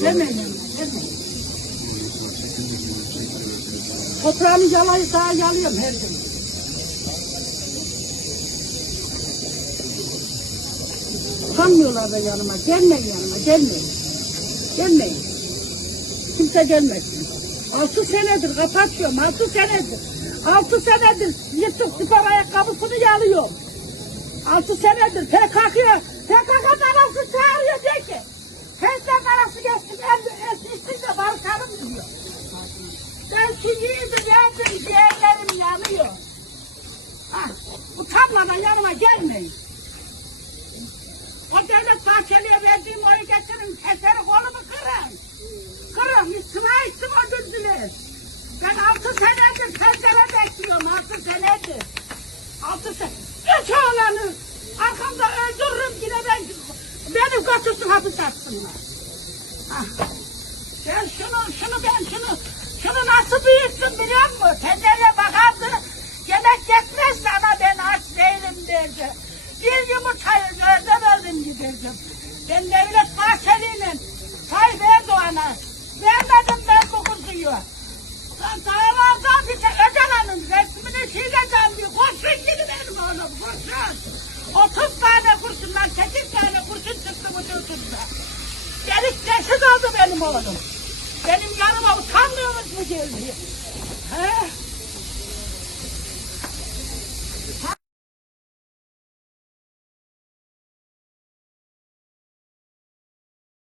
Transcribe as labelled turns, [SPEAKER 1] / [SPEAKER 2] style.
[SPEAKER 1] Gelmeyin yanıma, gelmeyin. Toprağını yalayı yalıyorum her gün. Utanmıyorlar da yanıma. Gelmeyin yanıma, gelmeyin. Gelmeyin. Kimse gelmesin. Altı senedir kapatıyorum, altı senedir. Altı senedir yırtık spor ayakkabısını yalıyorum. Altı senedir PKK'ya, yanıma gelmeyin. O devlet Bahçeli'ye verdiğim oyu getirin, keseri kolumu kırın. Kırın, istiva ettim o gündüler. Ben altı senedir pencere bekliyorum, altı senedir. Altı sene. Üç oğlanı arkamda öldürürüm yine ben, beni götürsün hapis atsınlar. Ah. Ben şunu, şunu ben şunu, şunu nasıl büyüttüm biliyor musun? Tencereye giderdim. Ben Devlet Bahçeli'yle Tayyip Erdoğan'a vermedim ben bu kuzuyu. Lan dağlardan bir şey Öcalan'ın resmini çiğneyeceğim diyor. Kurşun gibi benim oğlum, kurşun. 30 tane kurşundan 8 tane kurşun çıktı bu çocuğumda. Delik deşik oldu benim oğlum. Benim yanıma utanmıyor mu geldi?